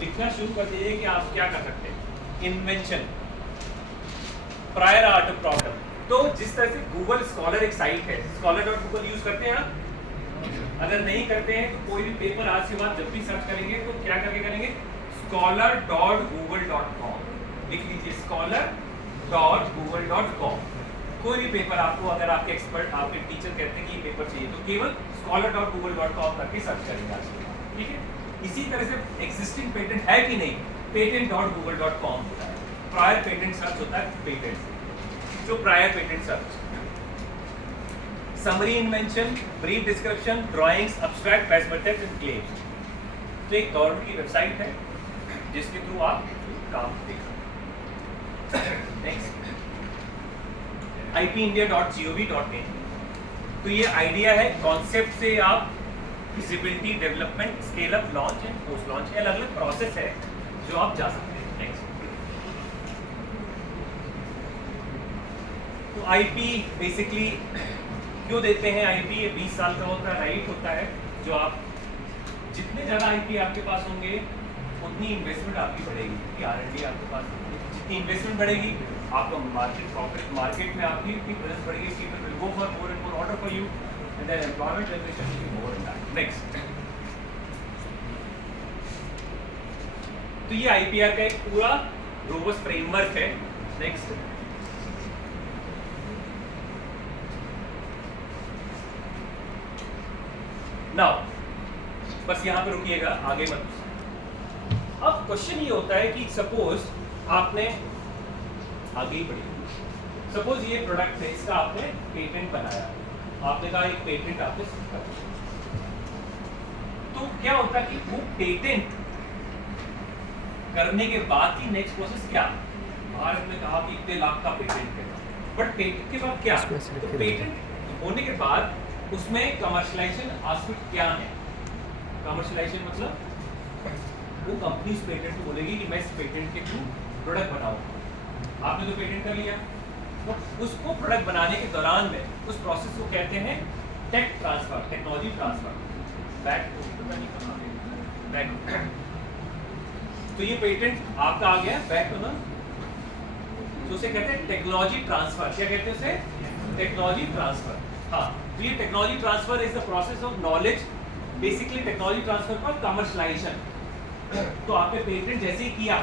लिखना शुरू कर दीजिए कि आप क्या कर सकते हैं। Invention, prior art of problem. तो जिस तरह से गूगल स्कॉलर एक साइट है, scholar.google यूज करते हैं आप? अगर नहीं करते हैं तो कोई भी पेपर आज के बाद जब भी सर्च करेंगे तो क्या करके करेंगे? scholar.google.com लिख लीजिए, scholar.google.com। कोई भी पेपर आपको, अगर आपके एक्सपर्ट, आपके टीचर कहते हैं कि ये पेपर चाहिए, तो केवल scholar.google.com करके सर्च करेंगे आज के बाद, ठीक है। इसी तरह से एग्जिस्टिंग पेटेंट है कि नहीं, patent.google.com होता है। प्रायर पेटेंट सर्च होता है पेटेंट, जो prior patent search. Summary invention, brief description, drawings, abstract, parameters and claims. तो एक गवर्नमेंट की वेबसाइट है जिसके थ्रू आप काम देख सकते हैं। Next, ipindia.gov.in। तो ये आइडिया है, कॉन्सेप्ट से आप feasibility, development, scale up, launch and post launch, अलग अलग प्रोसेस है जो आप जा सकते हैं। नेक्स्ट, तो आईपी बेसिकली क्यों देते हैं? आईपी ये 20 साल का होता है, राइट होता है, जो आप जितने ज़्यादा आईपी आपके पास होंगे उतनी इन्वेस्टमेंट आपकी बढ़ेगी। R&D आपके पास जितनी इन्वेस्टमेंट बढ़ेगी, आपका मार्केट में आपकी प्रेजेंस बढ़ेगी, people will go for more and more order for you and then employment generation will be more and that. Next, तो ये आईपीआर का एक पूरा रोबस्ट फ्रेमवर्क है। नेक्स्ट, नाउ बस यहाँ पे रुकिएगा, आगे मत। अब क्वेश्चन ये होता है कि सपोज आपने आगे ही बढ़ी, सपोज ये प्रोडक्ट है, इसका आपने पेटेंट बनाया, आपने कहा एक पेटेंट आपने कर, तो क्या होता है कि वो पेटेंट करने के बाद की नेक्स्ट प्रोसेस क्या? भारत में कहा कि इतने लाख का पेटेंट है, बट पेटेंट के बाद क्या? तो पेटेंट होने के बाद उसमें कमर्शलाइजेशन एस्पेक्ट क्या है? कमर्शलाइजेशन मतलब वो कंपनी इस पेटेंट को बोलेगी कि मैं इस पेटेंट के थ्रू प्रोडक्ट बनाऊंगा। आपने तो पेटेंट कर लिया, तो उसको प्रोडक्ट बनाने के दौरान में उस प्रोसेस को कहते हैं tech transfer, technology transfer. Back तो ये पेटेंट आपका आ गया, बैक टू ना, तो उसे कहते हैं टेक्नोलॉजी ट्रांसफर। क्या कहते हैं उसे? Technology transfer. हाँ, तो ये technology transfer is the process of knowledge, basically technology transfer for commercialisation. तो आपने पेटेंट जैसे ही किया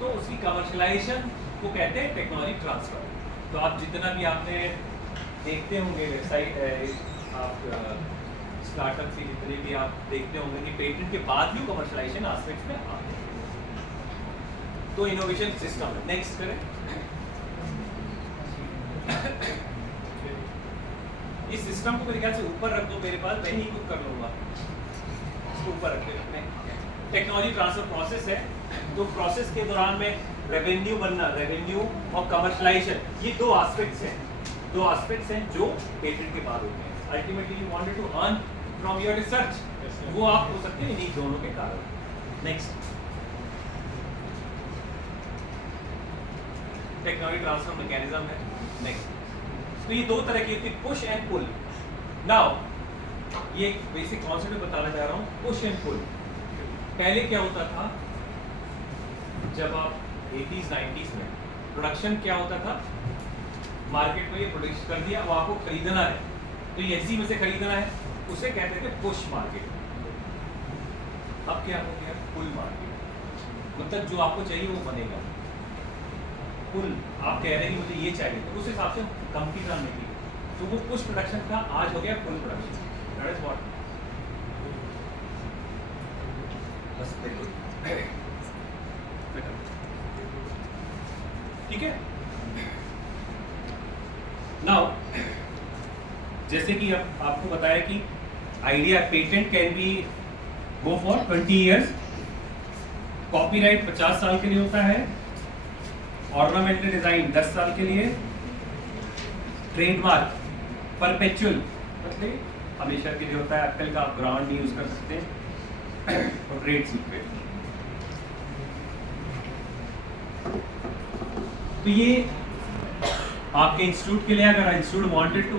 तो उसकी कमर्शलाइजेशन को कहते हैं टेक्नोलॉजी ट्रांसफर। तो आप जितना भी आपने देखते होंगे वेबसाइट, आप स्टार्टअप की जितने भी आप देखते होंगे कि पेटेंट के बाद भी कमर्शलाइजेशन एस्पेक्ट्स में आते हैं। तो इनोवेशन सिस्टम। नेक्स्ट करें, इस सिस्टम को मेरे ख्याल से ऊपर रख दो मेरे पास, मैं ही कुछ कर लूँगा, इसको ऊपर रख के। टेक्नोलॉजी ट्रांसफर प्रोसेस है, तो प्रोसेस के दौरान में रेवेन्यू बनना, रेवेन्यू और कमर्शलाइजेशन, ये दो एस्पेक्ट्स हैं जो पेटेंट के बाद होते हैं। Ultimately you wanted to earn from your research, वो आप हो सकते हैं इन्हीं दोनों के कारण। नेक्स्ट, टेक्नोलॉजी ट्रांसफर मैकेनिज्म है। नेक्स्ट, तो ये दो तरह की होती है, पुश एंड पुल। नाउ ये एक बेसिक कॉन्सेप्ट बताना चाह रहा हूँ, पुश एंड पुल। पहले क्या होता था, जब आप 80s 90s में प्रोडक्शन क्या होता था, मार्केट में ये प्रोडक्शन कर दिया, अब आपको खरीदना है, तो ये इसी में से खरीदना है, उसे कहते थे पुश मार्केट। अब क्या हो गया? पुल मार्केट, मतलब जो आपको चाहिए वो बनेगा। पुल, आप कह रहे हैं कि मुझे ये चाहिए, तो उस हिसाब से कंपनी करने की, तो वो पुश प्रोडक्शन था, आज हो गया पुल प्रोडक्शन। That is what. बस ठीक है। नाउ जैसे कि अब आपको बताया कि idea patent can be go for 20 years, copyright 50 साल के लिए होता है, ऑर्नामेंटल डिजाइन 10 साल के लिए, ट्रेडमार्क परपेचुअल मतलब हमेशा के लिए होता है, एप्पल का आप ब्रांड नहीं यूज कर सकते, और ट्रेड सीक्रेट। तो ये आपके इंस्टीट्यूट के लिए, अगर इंस्टीट्यूट वांटेड टू